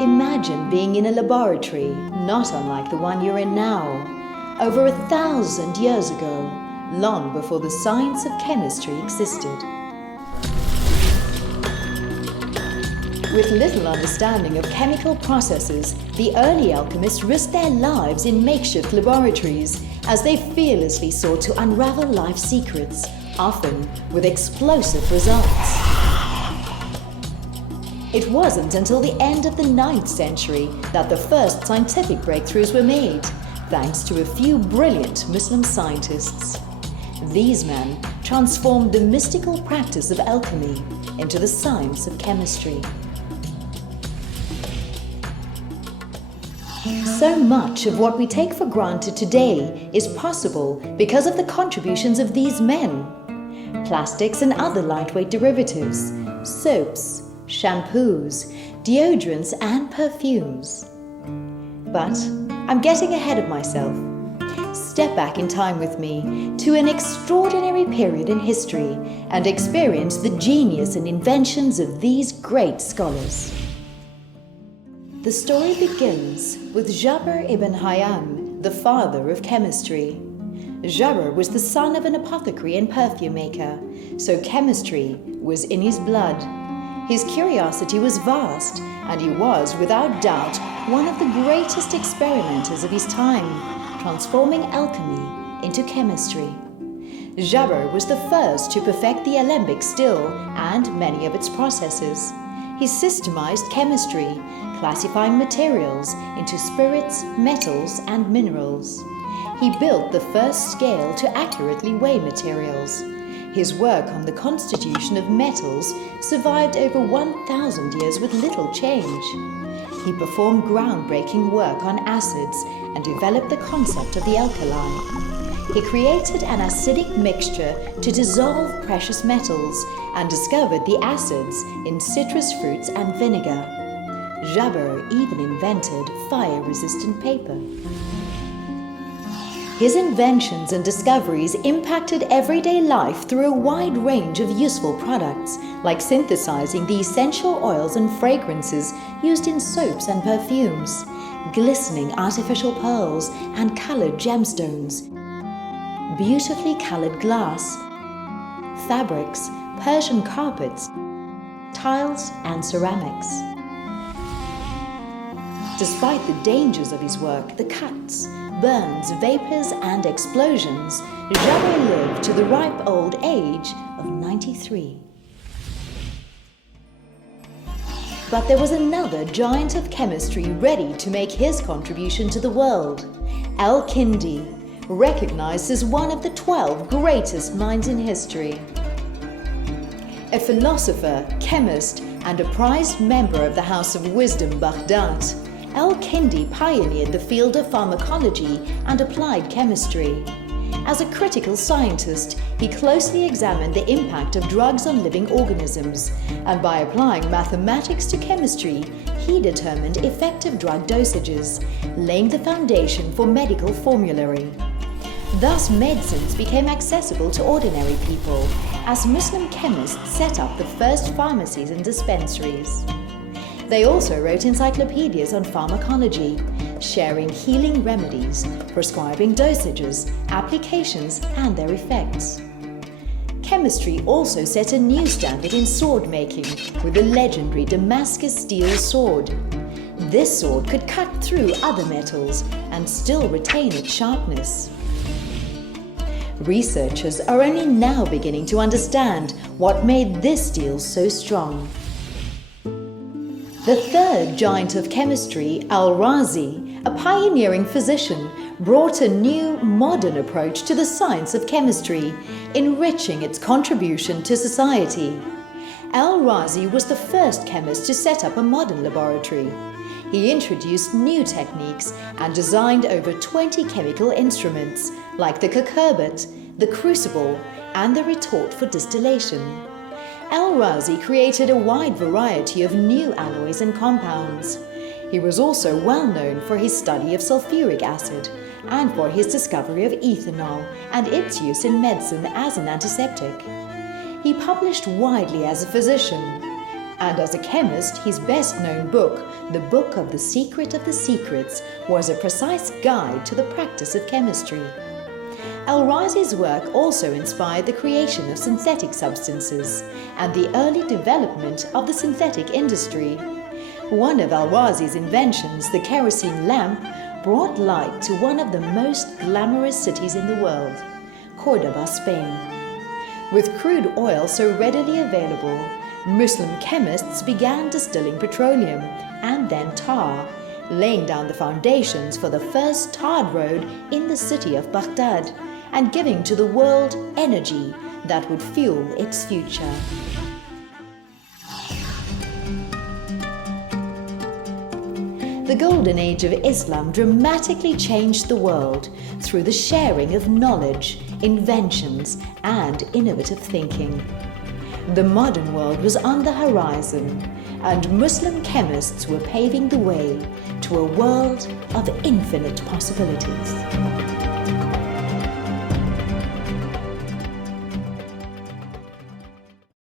Imagine being in a laboratory, not unlike the one you're in now, over 1,000 years ago, long before the science of chemistry existed. With little understanding of chemical processes, the early alchemists risked their lives in makeshift laboratories as they fearlessly sought to unravel life's secrets, often with explosive results. It wasn't until the end of the 9th century that the first scientific breakthroughs were made, thanks to a few brilliant Muslim scientists. These men transformed the mystical practice of alchemy into the science of chemistry. So much of what we take for granted today is possible because of the contributions of these men. Plastics and other lightweight derivatives, soaps, shampoos, deodorants and perfumes. But I'm getting ahead of myself. Step back in time with me to an extraordinary period in history and experience the genius and inventions of these great scholars. The story begins with Jabir ibn Hayyan, the father of chemistry. Jabir was the son of an apothecary and perfume maker, so chemistry was in his blood. His curiosity was vast, and he was, without doubt, one of the greatest experimenters of his time, transforming alchemy into chemistry. Jabir was the first to perfect the alembic still and many of its processes. He systemized chemistry, classifying materials into spirits, metals, and minerals. He built the first scale to accurately weigh materials. His work on the constitution of metals survived over 1,000 years with little change. He performed groundbreaking work on acids and developed the concept of the alkali. He created an acidic mixture to dissolve precious metals and discovered the acids in citrus fruits and vinegar. Jabir even invented fire-resistant paper. His inventions and discoveries impacted everyday life through a wide range of useful products, like synthesizing the essential oils and fragrances used in soaps and perfumes, glistening artificial pearls and colored gemstones, beautifully colored glass, fabrics, Persian carpets, tiles, and ceramics. Despite the dangers of his work, the cuts, burns, vapors, and explosions, Jabir lived to the ripe old age of 93. But there was another giant of chemistry ready to make his contribution to the world, Al-Kindi, recognized as one of the 12 greatest minds in history. A philosopher, chemist, and a prized member of the House of Wisdom, Baghdad, Al-Kindi pioneered the field of pharmacology and applied chemistry. As a critical scientist, he closely examined the impact of drugs on living organisms, and by applying mathematics to chemistry, he determined effective drug dosages, laying the foundation for medical formulary. Thus, medicines became accessible to ordinary people, as Muslim chemists set up the first pharmacies and dispensaries. They also wrote encyclopedias on pharmacology, sharing healing remedies, prescribing dosages, applications, and their effects. Chemistry also set a new standard in sword making with the legendary Damascus steel sword. This sword could cut through other metals and still retain its sharpness. Researchers are only now beginning to understand what made this steel so strong. The third giant of chemistry, Al-Razi, a pioneering physician, brought a new, modern approach to the science of chemistry, enriching its contribution to society. Al-Razi was the first chemist to set up a modern laboratory. He introduced new techniques and designed over 20 chemical instruments, like the cucurbit, the crucible, and the retort for distillation. Al-Razi created a wide variety of new alloys and compounds. He was also well known for his study of sulfuric acid and for his discovery of ethanol and its use in medicine as an antiseptic. He published widely as a physician. And as a chemist, his best-known book, The Book of the Secret of the Secrets, was a precise guide to the practice of chemistry. Al-Razi's work also inspired the creation of synthetic substances and the early development of the synthetic industry. One of Al-Razi's inventions, the kerosene lamp, brought light to one of the most glamorous cities in the world, Córdoba, Spain. With crude oil so readily available, Muslim chemists began distilling petroleum and then tar, laying down the foundations for the first tarred road in the city of Baghdad and giving to the world energy that would fuel its future. The golden age of Islam dramatically changed the world through the sharing of knowledge, inventions, and innovative thinking. The modern world was on the horizon, and Muslim chemists were paving the way to a world of infinite possibilities.